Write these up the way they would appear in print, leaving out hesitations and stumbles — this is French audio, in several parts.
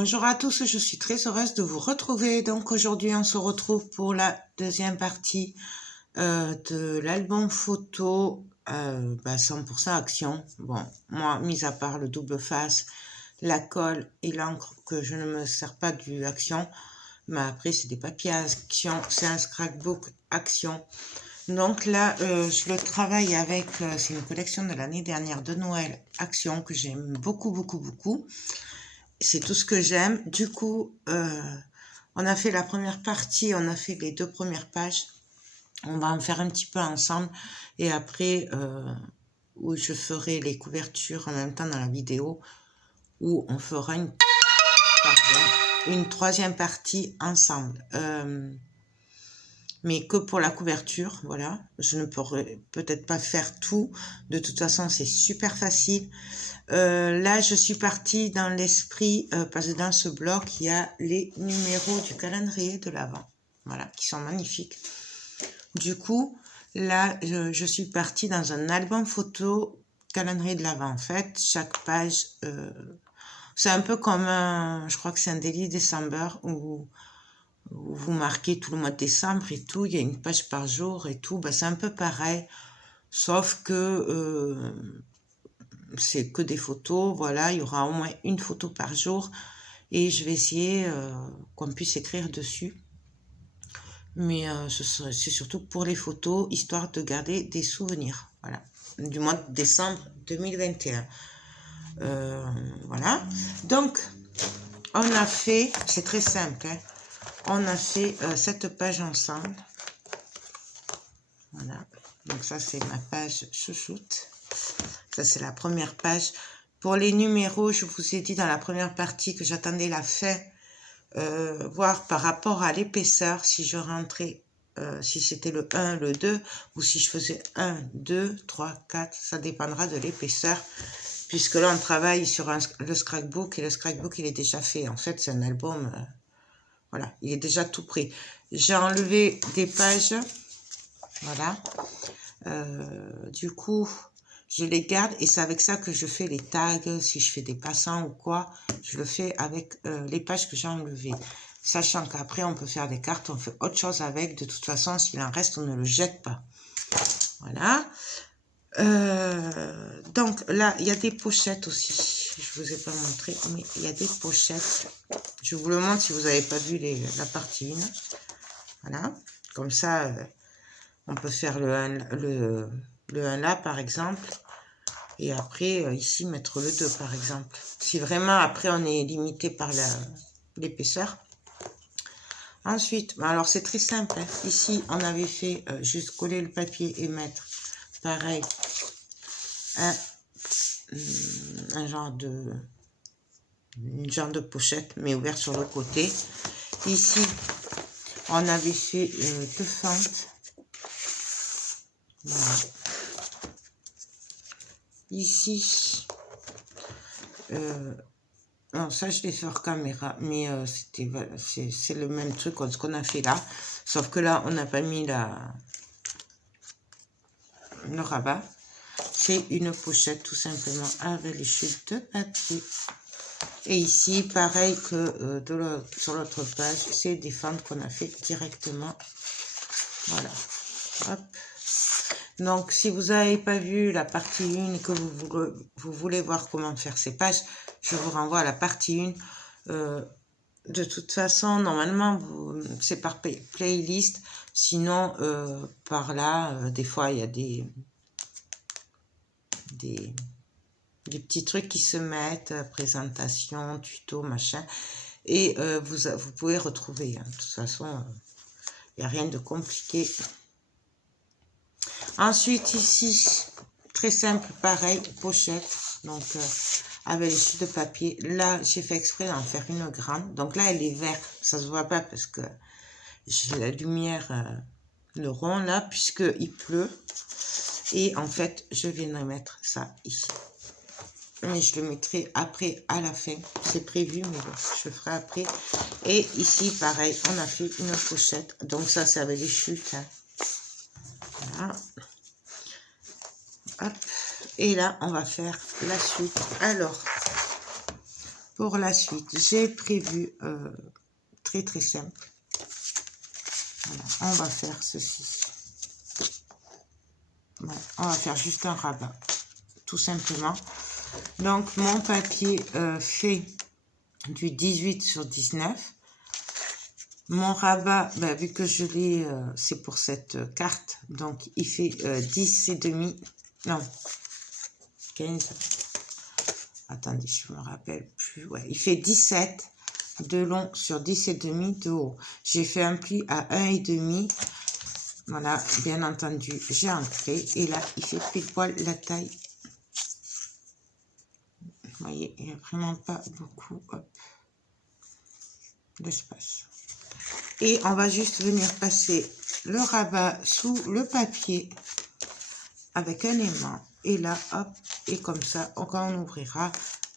Bonjour à tous, je suis très heureuse de vous retrouver. Donc aujourd'hui, on se retrouve pour la deuxième partie de l'album photo 100% action. Bon, moi, mis à part le double face, la colle et l'encre, que je ne me sers pas du action, mais après, c'est des papiers action, c'est un scrapbook action. Donc là, je le travaille avec, c'est une collection de l'année dernière de Noël action que j'aime beaucoup, beaucoup, beaucoup. C'est tout ce que j'aime. Du coup, on a fait la première partie, on a fait les 2 premières pages. On va en faire un petit peu ensemble. Et après, où je ferai les couvertures en même temps dans la vidéo, où on fera une troisième partie ensemble. Mais que pour la couverture, voilà. Je ne pourrai peut-être pas faire tout. De toute façon, c'est super facile. Là, je suis partie dans l'esprit, parce que dans ce bloc, il y a les numéros du calendrier de l'Avent, voilà, qui sont magnifiques. Du coup, là, je suis partie dans un album photo calendrier de l'Avent. En fait, chaque page, c'est un peu comme je crois que c'est un Daily December où vous marquez tout le mois de décembre et tout, il y a une page par jour et tout, c'est un peu pareil, sauf que c'est que des photos, voilà, il y aura au moins une photo par jour et je vais essayer qu'on puisse écrire dessus. Mais c'est surtout pour les photos, histoire de garder des souvenirs, voilà, du mois de décembre 2021. Voilà, donc on a fait, c'est très simple, hein, on a fait cette page ensemble. Voilà, donc ça c'est ma page chouchoute. Ça c'est la première page. Pour les numéros, je vous ai dit dans la première partie que j'attendais la fin, voir par rapport à l'épaisseur, si je rentrais, si c'était le 1, le 2, ou si je faisais 1, 2, 3, 4, ça dépendra de l'épaisseur, puisque là on travaille sur le scrapbook, et le scrapbook il est déjà fait. En fait, c'est un album, voilà, il est déjà tout prêt. J'ai enlevé des pages, voilà. Du coup, je les garde et c'est avec ça que je fais les tags. Si je fais des passants ou quoi, je le fais avec les pages que j'ai enlevées. Sachant qu'après, on peut faire des cartes, on fait autre chose avec. De toute façon, s'il en reste, on ne le jette pas. Voilà. Donc là, il y a des pochettes aussi. Je vous ai pas montré, mais il y a des pochettes. Je vous le montre si vous n'avez pas vu la partie 1. Voilà. Comme ça, on peut faire le 1 là, par exemple. Et après, ici, mettre le 2, par exemple. Si vraiment, après, on est limité par l'épaisseur. Ensuite, alors, c'est très simple. Hein. Ici, on avait fait juste coller le papier et mettre, pareil, un genre de pochette, mais ouverte sur le côté. Ici, on avait fait 2 fentes. Voilà. Ici, non, ça je l'ai fait hors caméra, mais c'est le même truc ce qu'on a fait là, sauf que là on n'a pas mis le rabat. C'est une pochette tout simplement avec les chutes de papier. Et ici, pareil que sur l'autre page, c'est des fentes qu'on a fait directement. Voilà. Hop. Donc, si vous n'avez pas vu la partie 1 et que vous voulez voir comment faire ces pages, je vous renvoie à la partie 1. De toute façon, normalement, c'est par playlist. Sinon, par là, des fois, il y a des petits trucs qui se mettent, présentation, tuto, machin. Et vous pouvez retrouver. Hein. De toute façon, il n'y a rien de compliqué. Ensuite, ici, très simple, pareil, pochette. Donc, avec les chutes de papier. Là, j'ai fait exprès d'en faire une grande. Donc là, elle est verte. Ça se voit pas parce que j'ai la lumière, le rond là, puisqu'il pleut. Et en fait, je viendrai mettre ça ici. Mais je le mettrai après, à la fin. C'est prévu, mais bon, je ferai après. Et ici, pareil, on a fait une pochette. Donc ça, c'est avec les chutes. Hein. Voilà. Hop. Et là, on va faire la suite. Alors, pour la suite, j'ai prévu très très simple. Voilà, on va faire ceci. Voilà, on va faire juste un rabat, tout simplement. Donc, mon papier fait du 18 sur 19. Mon rabat, ben, vu que je l'ai, c'est pour cette carte, donc il fait 10 et demi, non, 15. Attendez, je me rappelle plus. Ouais, il fait 17 de long sur 10 et demi de haut. J'ai fait un pli à 1 et demi. Voilà, bien entendu, j'ai ancré. Et là, il fait pile poil la taille. Vous voyez, il n'y a vraiment pas beaucoup d'espace. Et on va juste venir passer le rabat sous le papier avec un aimant. Et là, hop, et comme ça, quand on ouvrira,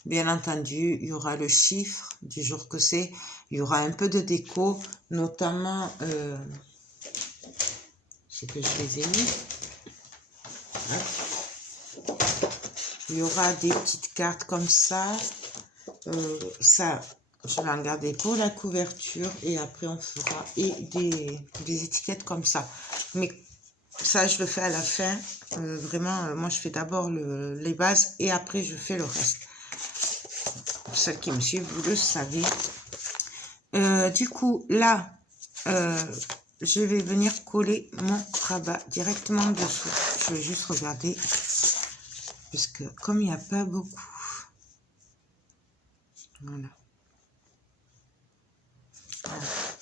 bien entendu, il y aura le chiffre du jour que c'est. Il y aura un peu de déco, notamment, ce que je les ai mis. Il y aura des petites cartes comme ça. Ça, je vais en garder pour la couverture. Et après, on fera des étiquettes comme ça. Mais ça, je le fais à la fin. Vraiment, moi, je fais d'abord les bases et après, je fais le reste. Pour celles qui me suivent, vous le savez. Du coup, là, je vais venir coller mon rabat directement dessous. Je vais juste regarder. Puisque comme il n'y a pas beaucoup. Voilà.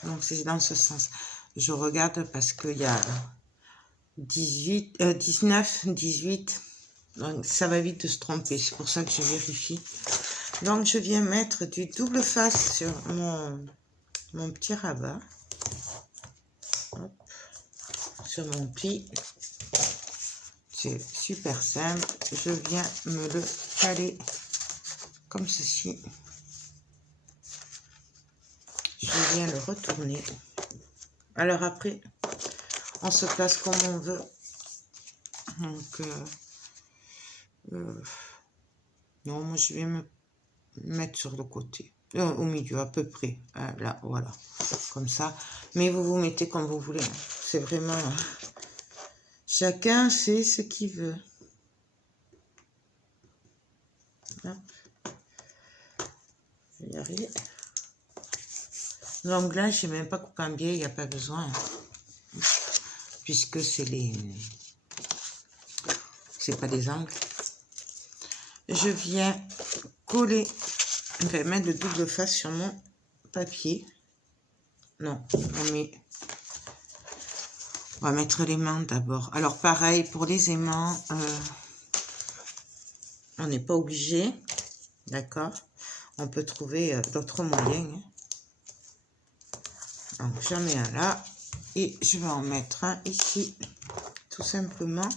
Donc, c'est dans ce sens. Je regarde parce qu'il y a 19, 18. Donc, ça va vite de se tromper. C'est pour ça que je vérifie. Donc, je viens mettre du double face sur mon petit rabat. Hop. Sur mon pli. C'est super simple. Je viens me le caler comme ceci. Je viens le retourner. Alors après, on se place comme on veut. Donc, non, moi je vais me mettre sur le côté. Au milieu, à peu près. Là, voilà. Comme ça. Mais vous vous mettez comme vous voulez. C'est vraiment... chacun fait ce qu'il veut. Hop. Je vais y arriver. Donc là, je ne sais même pas couper en biais, il n'y a pas besoin. Puisque c'est pas des angles. Je viens coller, je vais mettre le double face sur mon papier. Non, on va mettre l'aimant d'abord. Alors pareil, pour les aimants, on n'est pas obligé, d'accord? On peut trouver d'autres moyens. Donc j'en mets un là, et je vais en mettre un ici, tout simplement.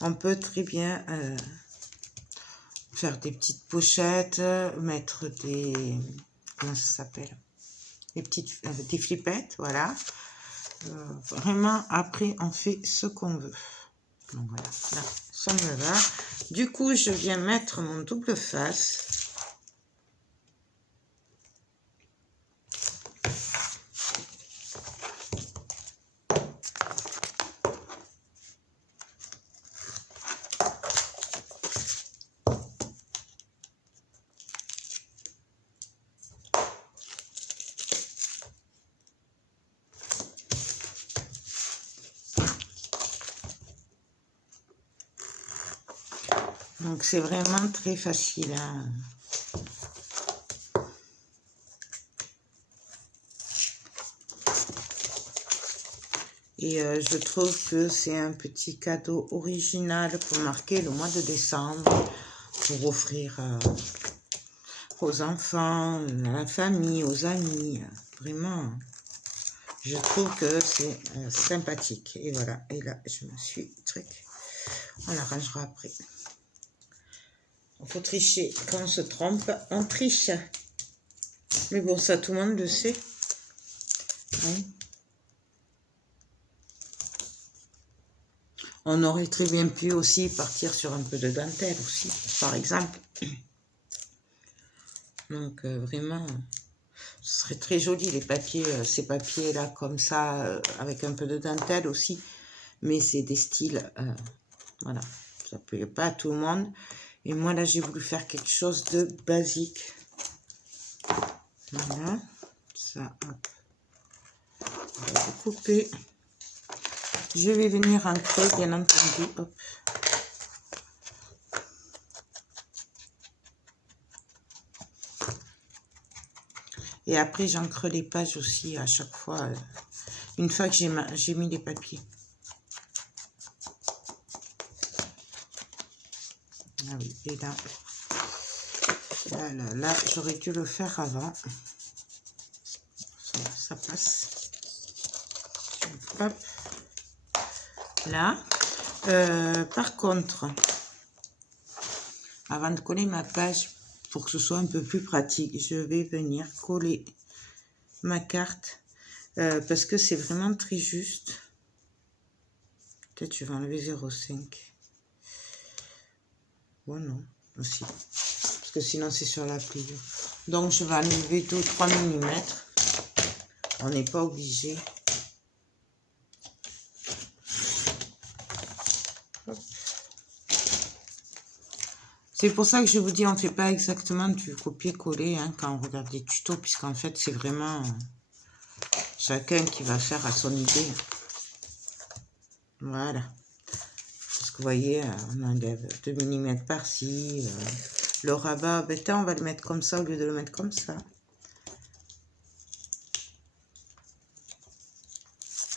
On peut très bien faire des petites pochettes, mettre des... comment ça s'appelle? Des flippettes, voilà. Vraiment, après, on fait ce qu'on veut. Donc voilà, là, ça me va. Du coup, je viens mettre mon double face. Donc, c'est vraiment très facile. Hein. Et je trouve que c'est un petit cadeau original pour marquer le mois de décembre, pour offrir aux enfants, à la famille, aux amis. Vraiment, je trouve que c'est sympathique. Et voilà, et là, je me suis truc. On l'arrangera après. Il faut tricher. Quand on se trompe, on triche. Mais bon, ça, tout le monde le sait. Hein? On aurait très bien pu aussi partir sur un peu de dentelle aussi, par exemple. Donc, vraiment, ce serait très joli, les papiers, ces papiers-là, comme ça, avec un peu de dentelle aussi. Mais c'est des styles, voilà, ça ne plaît pas à tout le monde. Et moi, là, j'ai voulu faire quelque chose de basique. Voilà, ça, hop. On va couper. Je vais venir ancrer, bien entendu, hop. Et après, j'encre les pages aussi à chaque fois, une fois que j'ai mis les papiers. Ah oui, et là, j'aurais dû le faire avant. Ça passe. Hop. Là. Par contre, avant de coller ma page, pour que ce soit un peu plus pratique, je vais venir coller ma carte parce que c'est vraiment très juste. Peut-être je vais enlever 0,5. Oh non, aussi. Parce que sinon c'est sur la pliure. Donc je vais enlever 2 ou 3 mm. On n'est pas obligé. C'est pour ça que je vous dis, on ne fait pas exactement du copier-coller hein, quand on regarde des tutos, puisqu'en fait, c'est vraiment chacun qui va faire à son idée. Voilà. Parce que vous voyez, on enlève 2 mm par-ci. Le rabat, ben, on va le mettre comme ça au lieu de le mettre comme ça.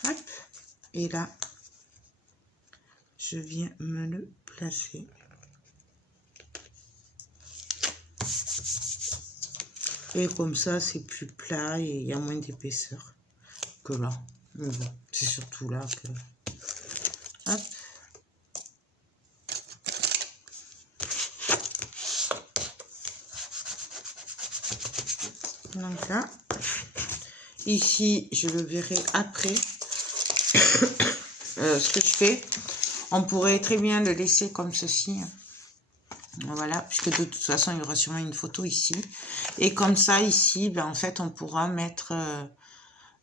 Hop. Et là, je viens me le placer. Et comme ça, c'est plus plat et il y a moins d'épaisseur que là. Mais bon, c'est surtout là que... Hop. Donc là, ici, je le verrai après. Ce que je fais, on pourrait très bien le laisser comme ceci. Voilà, puisque de toute façon, il y aura sûrement une photo ici. Et comme ça, ici, ben, en fait, on pourra mettre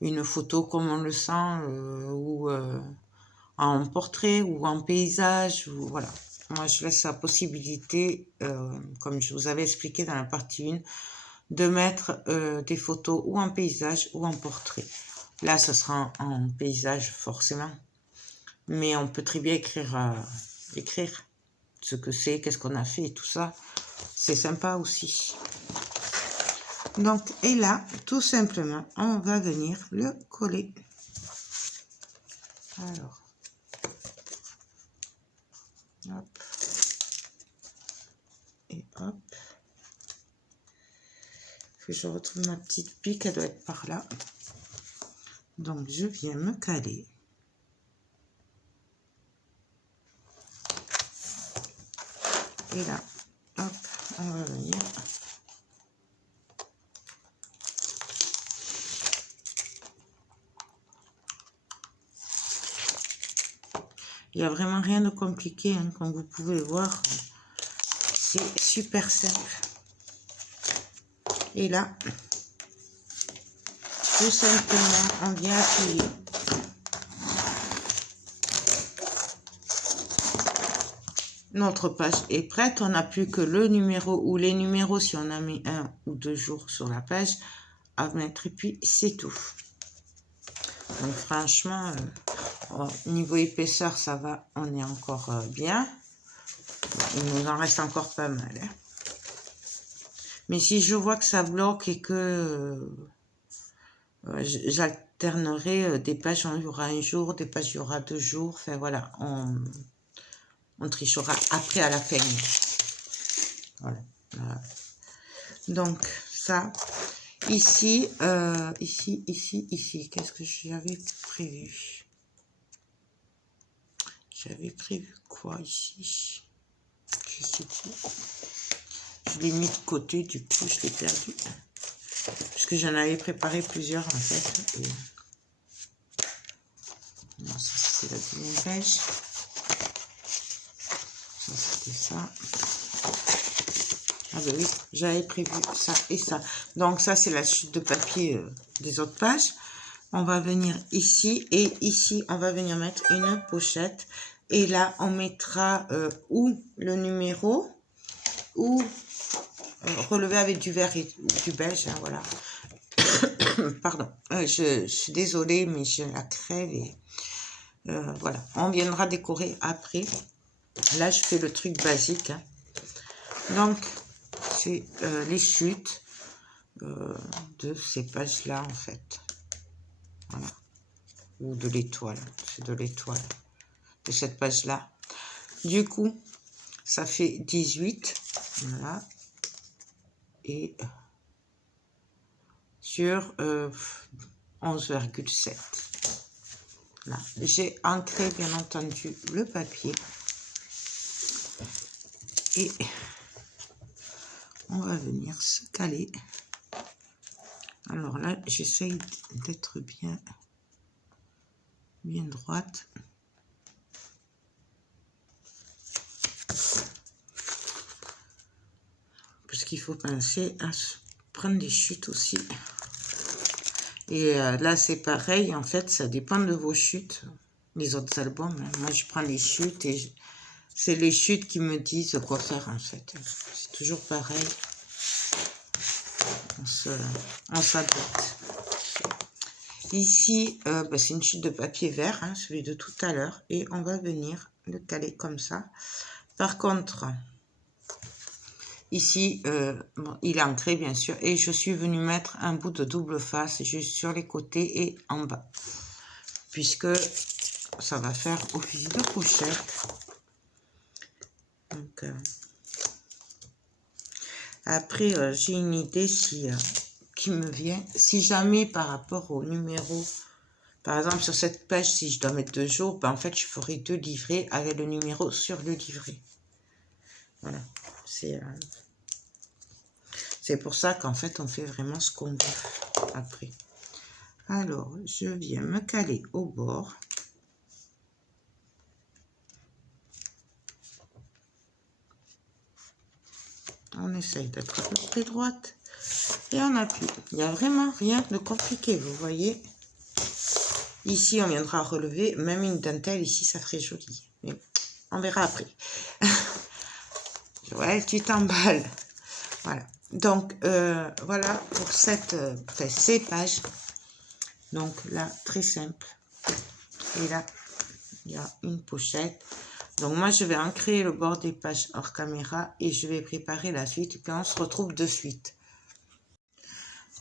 une photo comme on le sent, ou en portrait, ou en paysage, ou voilà. Moi, je laisse la possibilité, comme je vous avais expliqué dans la partie 1, de mettre des photos ou en paysage ou en portrait. Là, ce sera en paysage, forcément. Mais on peut très bien écrire ce que c'est, qu'est-ce qu'on a fait et tout ça. C'est sympa aussi. Donc, et là, tout simplement, on va venir le coller. Alors, hop. Et hop. Que je retrouve ma petite pique, elle doit être par là. Donc, je viens me caler. Et là, hop, on va venir. Il n'y a vraiment rien de compliqué, hein, comme vous pouvez le voir. C'est super simple. Et là, tout simplement, on vient appuyer. Notre page est prête. On n'a plus que le numéro ou les numéros, si on a mis 1 ou 2 jours sur la page, à mettre. Et puis, c'est tout. Donc, franchement, niveau épaisseur, ça va. On est encore bien. Il nous en reste encore pas mal. Hein. Mais si je vois que ça bloque et que j'alternerai des pages, il y aura un jour, des pages, il y aura 2 jours. Enfin, voilà, on trichera après à la fin. Voilà. Voilà. Donc, ça. Ici, ici. Qu'est-ce que j'avais prévu? J'avais prévu quoi ici? Je sais plus. Je l'ai mis de côté, du coup, je l'ai perdu. Parce que j'en avais préparé plusieurs, en fait. Et... Non, ça, c'était la deuxième page. Ça, c'était ça. Ah ben oui, j'avais prévu ça et ça. Donc ça, c'est la chute de papier des autres pages. On va venir ici et ici, on va venir mettre une pochette. Et là, on mettra ou le numéro ou relevé avec du vert et du beige. Hein, voilà. Pardon, je suis désolée, mais j'ai la crève et voilà. On viendra décorer après. Là, je fais le truc basique. Hein. Donc, c'est les chutes de ces pages-là, en fait. Voilà. Ou de l'étoile. C'est de l'étoile. De cette page-là. Du coup, ça fait 18. Voilà. Et sur 11,7. Là. J'ai ancré, bien entendu, le papier. Et on va venir se caler. Alors là, j'essaye d'être bien droite. Parce qu'il faut penser à prendre des chutes aussi. Et là, c'est pareil. En fait, ça dépend de vos chutes. Les autres albums, hein. Moi, je prends les chutes et c'est les chutes qui me disent quoi faire, en fait. C'est toujours pareil. On s'adapte. Ici, c'est une chute de papier vert, hein, celui de tout à l'heure. Et on va venir le caler comme ça. Par contre, ici, bon, il est ancré, bien sûr. Et je suis venue mettre un bout de double face juste sur les côtés et en bas. Puisque ça va faire office de pochette. Donc, après, j'ai une idée qui me vient. Si jamais par rapport au numéro, par exemple sur cette page, si je dois mettre 2 jours, ben, en fait, je ferai 2 livrets avec le numéro sur le livret. Voilà. C'est pour ça qu'en fait, on fait vraiment ce qu'on veut après. Alors, je viens me caler au bord. On essaye d'être à peu près droite. Et on appuie. Il n'y a vraiment rien de compliqué, vous voyez. Ici, on viendra relever. Même une dentelle, ici, ça ferait joli. Mais on verra après. Ouais, tu t'emballes. Voilà. Donc, voilà pour ces pages. Donc là, très simple. Et là, il y a une pochette. Donc moi, je vais ancrer le bord des pages hors caméra et je vais préparer la suite. Et puis on se retrouve de suite.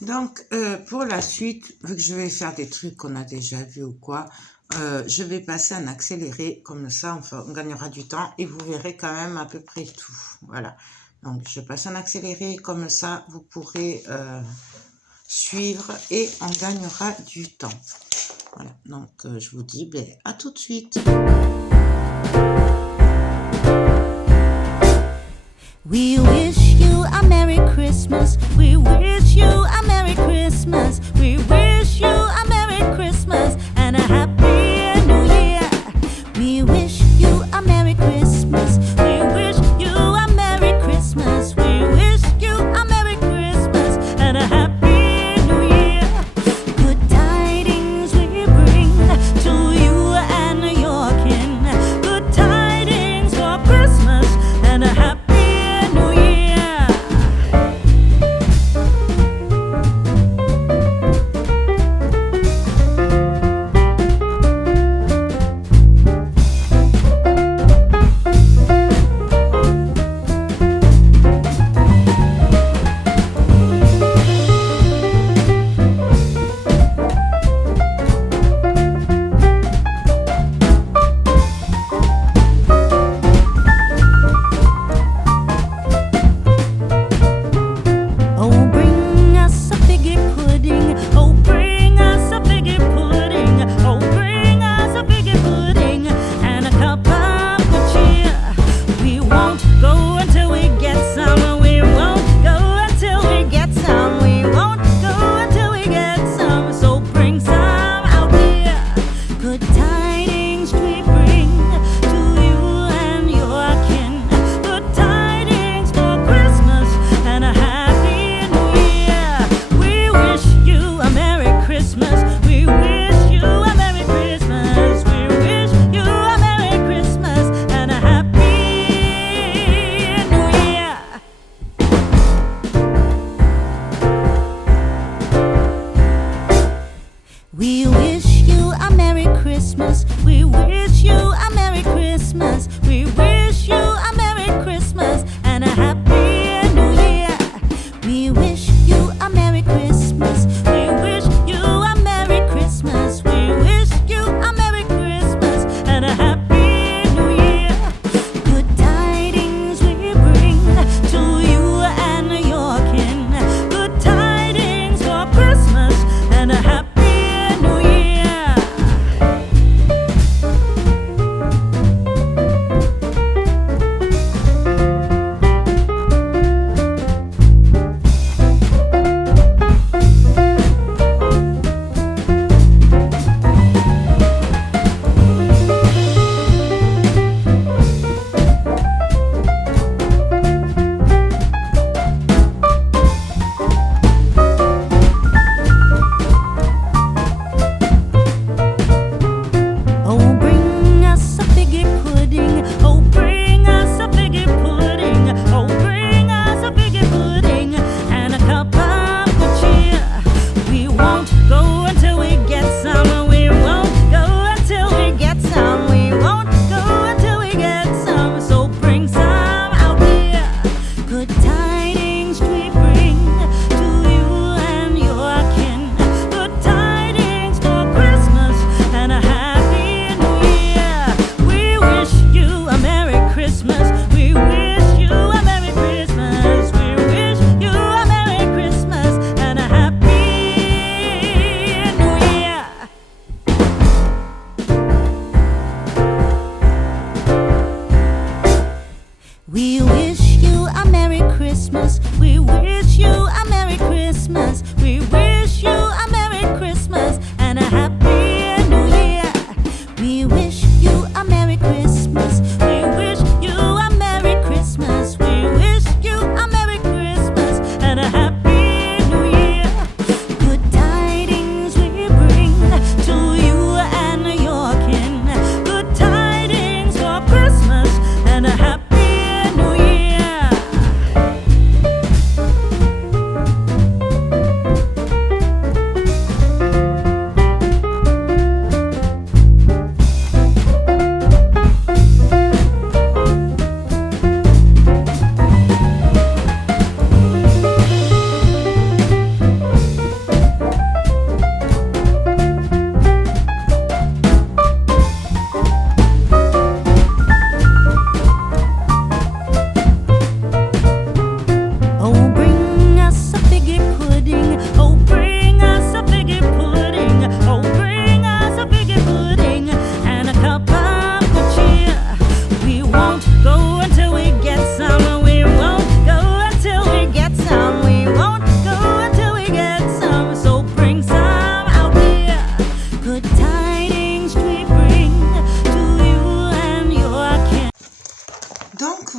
Donc, pour la suite, vu que je vais faire des trucs qu'on a déjà vu ou quoi, je vais passer en accéléré. Comme ça, on gagnera du temps et vous verrez quand même à peu près tout. Voilà. Donc, je passe en accéléré. Comme ça, vous pourrez suivre et on gagnera du temps. Voilà. Donc, je vous dis à tout de suite. We wish you a Merry Christmas. We wish you a Merry Christmas. We wish you a Merry Christmas and a Happy New Year. We wish you a Merry Christmas. We wish you a Merry Christmas. We wish you a Merry Christmas and a Happy New Year. Good tidings we bring to you and your kin.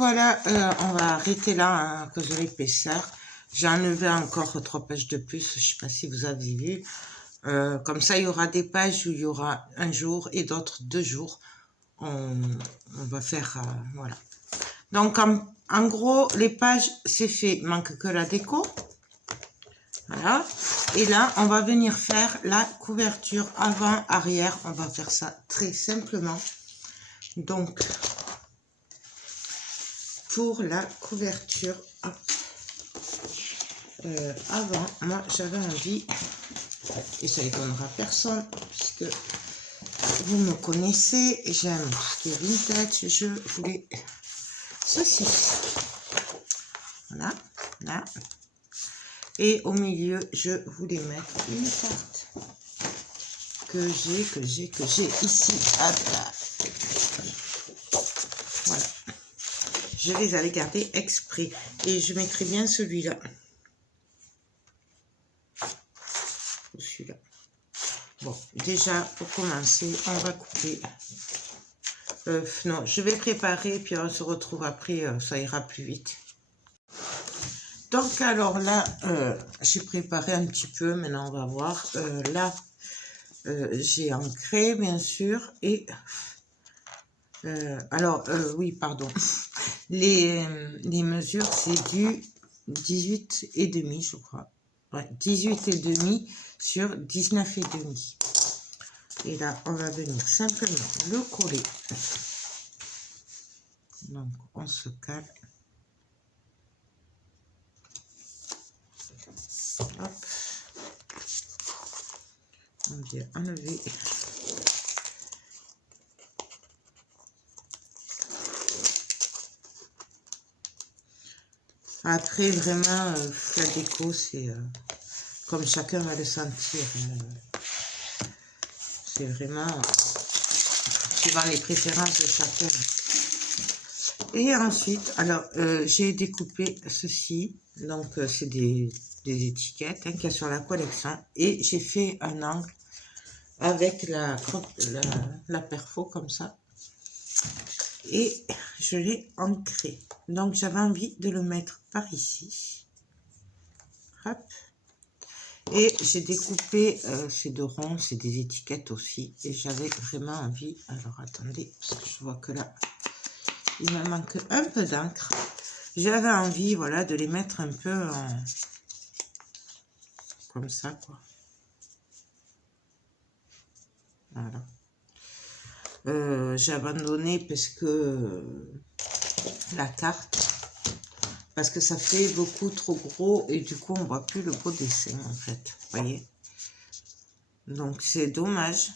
voilà, on va arrêter là hein, à cause de l'épaisseur. J'ai enlevé encore 3 pages de plus, je sais pas si vous avez vu. Comme ça, il y aura des pages où il y aura un jour et d'autres 2 jours. On va faire, voilà. Donc, en gros, les pages, c'est fait. Il manque que la déco. Voilà. Et là, on va venir faire la couverture avant, arrière. On va faire ça très simplement. Donc, pour la couverture avant, moi, j'avais envie, et ça étonnera personne, puisque vous me connaissez, j'aime tout ce qui est vintage, je voulais ceci. Voilà, là. Et au milieu, je voulais mettre une carte que j'ai ici. Hop là. Voilà. Je les avais gardés exprès. Et je mettrai bien celui-là. Celui-là. Bon, déjà, pour commencer, on va couper. Non, je vais préparer, puis on se retrouve après, ça ira plus vite. Donc, alors là, j'ai préparé un petit peu, maintenant on va voir. Là, j'ai ancré, bien sûr, et... oui, pardon. Les mesures, c'est du 18,5, je crois. Ouais, 18,5 sur 19,5. Et là, on va venir simplement le coller. Donc, on se cale. Hop. On vient enlever. Après, vraiment, la déco, c'est comme chacun va le sentir. C'est vraiment suivant les préférences de chacun. Et ensuite, alors, j'ai découpé ceci. Donc, c'est des étiquettes qu'il y a sur la collection. Et j'ai fait un angle avec la perfo comme ça. Et je l'ai ancré. Donc, j'avais envie de le mettre par ici. Hop. Et j'ai découpé ces 2 ronds, c'est des étiquettes aussi. Et j'avais vraiment envie... Alors, attendez, parce que je vois que là, il me manque un peu d'encre. J'avais envie, voilà, de les mettre un peu en... comme ça, quoi. Voilà. J'ai abandonné parce que la carte, parce que ça fait beaucoup trop gros et du coup on voit plus le beau dessin en fait, voyez. Donc c'est dommage.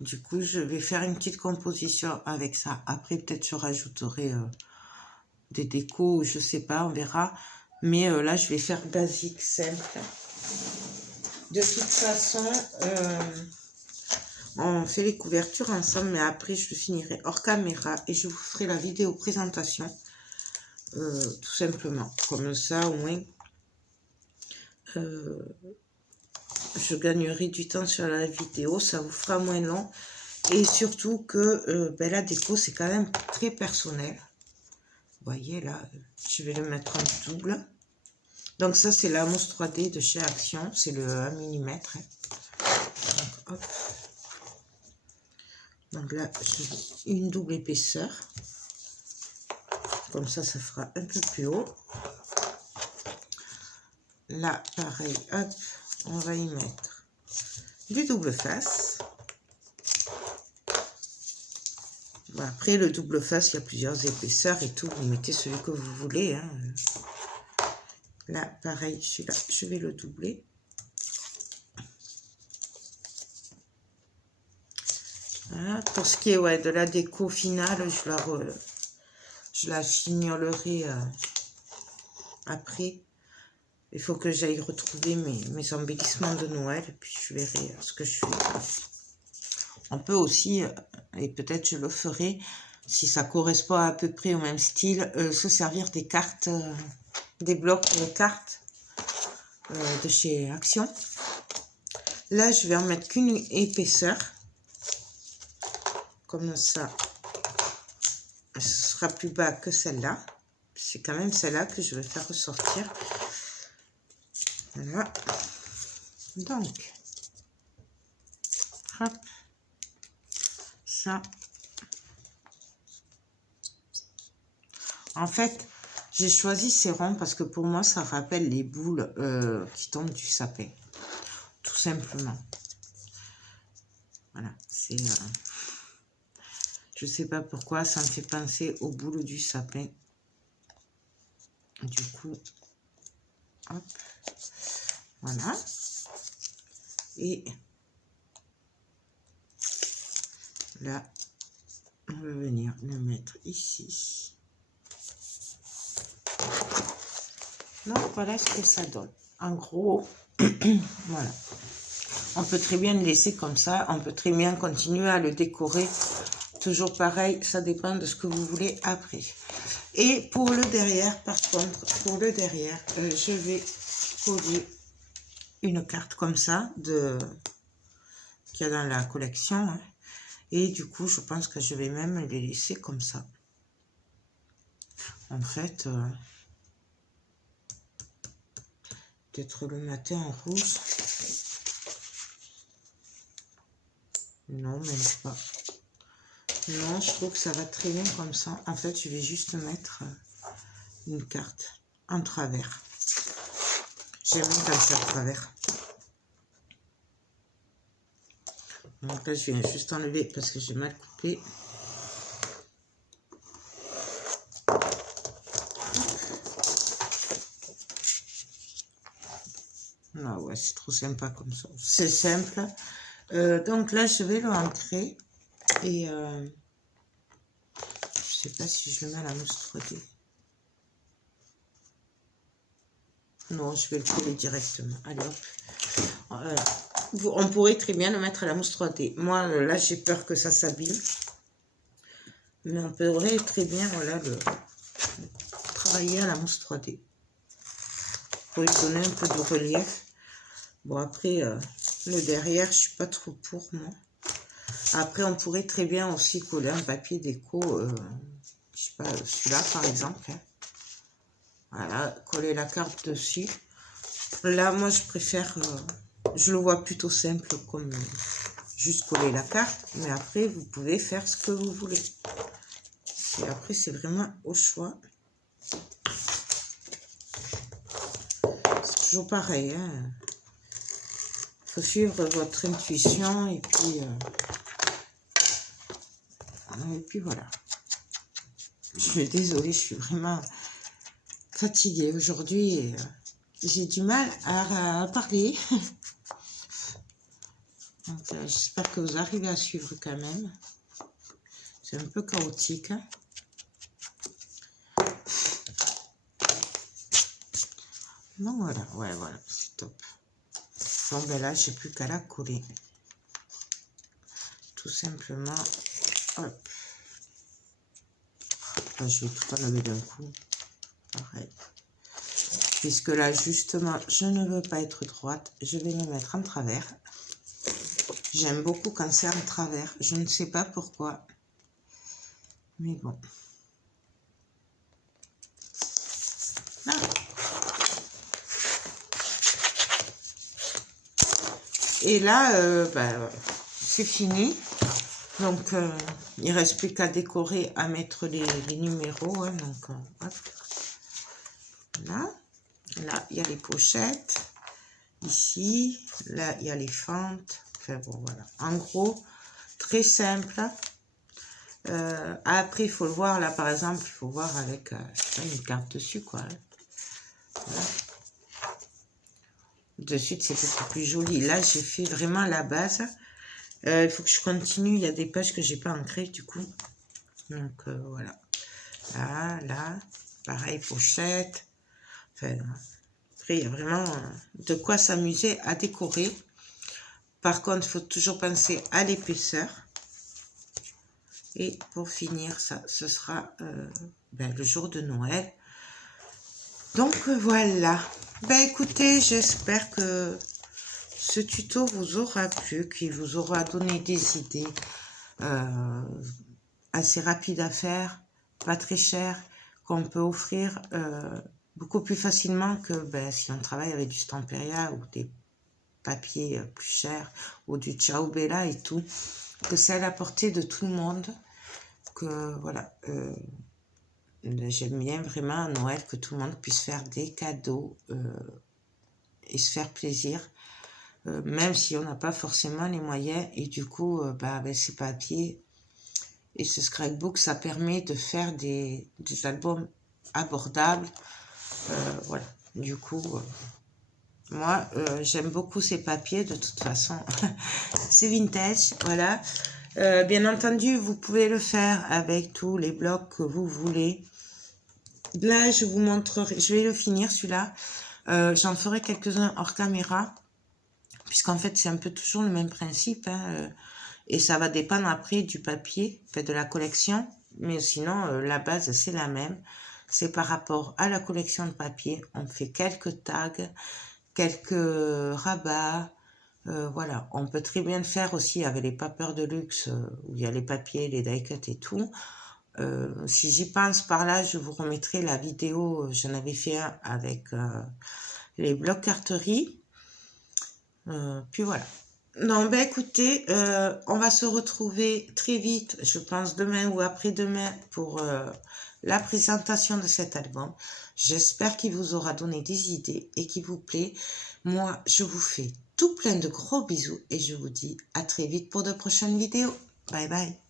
Du coup je vais faire une petite composition avec ça. Après peut-être je rajouterai des décos, je sais pas, on verra. Mais là je vais faire basique, simple. De toute façon, on fait les couvertures ensemble, mais après je finirai hors caméra et je vous ferai la vidéo présentation, tout simplement. Comme ça, au moins, je gagnerai du temps sur la vidéo, ça vous fera moins long. Et surtout que ben, la déco, c'est quand même très personnel. Vous voyez là, je vais le mettre en double. Donc ça, c'est la mousse 3D de chez Action, c'est le 1 mm. Hein. Donc, hop. Donc là, j'ai une double épaisseur. Comme ça, ça fera un peu plus haut. Là, pareil, hop, on va y mettre du double face. Bon, après, le double face, il y a plusieurs épaisseurs et tout. Vous mettez celui que vous voulez. Hein. Là, pareil, celui-là, je vais le doubler. Voilà. Pour ce qui est de la déco finale, je la fignolerai après. Il faut que j'aille retrouver mes embellissements de Noël. Et puis je verrai ce que je fais. On peut aussi, et peut-être je le ferai, si ça correspond à peu près au même style, se servir des cartes, des blocs de cartes de chez Action. Là, je vais en mettre qu'une épaisseur. Comme ça. ce sera plus bas que celle-là. C'est quand même celle-là que je vais faire ressortir. Voilà. Donc, hop, ça. En fait, j'ai choisi ces ronds parce que pour moi, ça rappelle les boules qui tombent du sapin. Tout simplement. Voilà, c'est... je sais pas pourquoi, ça me fait penser aux boules du sapin. Du coup, hop, voilà. Et là, on va venir le mettre ici. Donc, voilà ce que ça donne. En gros, voilà. On peut très bien le laisser comme ça. On peut très bien continuer à le décorer. Toujours pareil, ça dépend de ce que vous voulez après. Et pour le derrière, par contre, pour le derrière, je vais coller une carte comme ça qu'il y a dans la collection. Hein. Et du coup, je pense que je vais même les laisser comme ça. En fait, peut-être le matin en rouge. Non, même pas. Non, je trouve que ça va très bien comme ça. En fait, je vais juste mettre une carte en travers. J'aime bien quand c'est en travers. Donc là, je viens juste enlever parce que j'ai mal coupé. Ah ouais, c'est trop sympa comme ça. C'est simple. Donc là, je vais le ancrer. Et je sais pas si je le mets à la mousse 3D. Non, je vais le coller directement. Allez hop. On pourrait très bien le mettre à la mousse 3D. Moi, là, j'ai peur que ça s'abîme. Mais on pourrait très bien, voilà, le travailler à la mousse 3D. Pour lui donner un peu de relief. Bon, après, le derrière, je suis pas trop pour, moi. Après, on pourrait très bien aussi coller un papier déco, je sais pas, celui-là par exemple. Hein. Voilà, coller la carte dessus. Là, moi, je préfère, je le vois plutôt simple comme juste coller la carte. Mais après, vous pouvez faire ce que vous voulez. Et après, c'est vraiment au choix. C'est toujours pareil, hein. Faut suivre votre intuition et puis voilà. Je suis désolée, je suis vraiment fatiguée aujourd'hui et j'ai du mal à parler. J'espère que vous arrivez à suivre quand même. C'est un peu chaotique. Hein. Donc voilà, ouais, voilà, c'est top. Bon, ben là, j'ai plus qu'à la coller. Tout simplement, hop. Là, je vais tout enlever d'un coup. Pareil. Puisque là, justement, je ne veux pas être droite. Je vais me mettre en travers. J'aime beaucoup quand c'est en travers. Je ne sais pas pourquoi. Mais bon. Ah. Et là, c'est fini. Donc, il ne reste plus qu'à décorer, à mettre les numéros. Hein, donc, hop. Là, il y a les pochettes. Ici, là, il y a les fentes. Enfin, bon, voilà. En gros, très simple. Après, il faut le voir, là, par exemple, il faut voir avec une carte dessus, quoi. Hein. Voilà. Dessus, c'est beaucoup plus joli. Là, j'ai fait vraiment la base. Il faut que je continue. Il y a des pages que j'ai pas ancrées, du coup. Donc, voilà. Là, pareil, pochette. Enfin, après, il y a vraiment de quoi s'amuser à décorer. Par contre, il faut toujours penser à l'épaisseur. Et pour finir, ça, ce sera le jour de Noël. Donc, voilà. Écoutez, j'espère que ce tuto vous aura plu, qu'il vous aura donné des idées assez rapides à faire, pas très cher, qu'on peut offrir beaucoup plus facilement que si on travaille avec du Stamperia ou des papiers plus chers ou du Ciao Bella et tout, que c'est à la portée de tout le monde, que voilà, j'aime bien vraiment à Noël que tout le monde puisse faire des cadeaux et se faire plaisir, même si on n'a pas forcément les moyens, et du coup avec ces papiers et ce scrapbook, ça permet de faire des albums abordables, voilà, du coup moi j'aime beaucoup ces papiers, de toute façon c'est vintage, voilà. Bien entendu, vous pouvez le faire avec tous les blocs que vous voulez. Là, je vous montrerai, je vais le finir celui-là. J'en ferai quelques-uns hors caméra, puisqu'en fait, c'est un peu toujours le même principe, hein, et ça va dépendre après du papier, de la collection, mais sinon, la base, c'est la même. C'est par rapport à la collection de papier. On fait quelques tags, quelques rabats. Voilà, on peut très bien le faire aussi avec les papers de luxe, où il y a les papiers, les die-cut et tout. Si j'y pense par là, je vous remettrai la vidéo, j'en avais fait un avec les blocs carterie. Puis voilà. Non, écoutez, on va se retrouver très vite, je pense demain ou après-demain, pour la présentation de cet album. J'espère qu'il vous aura donné des idées et qu'il vous plaît. Moi, je vous fais tout plein de gros bisous et je vous dis à très vite pour de prochaines vidéos. Bye bye.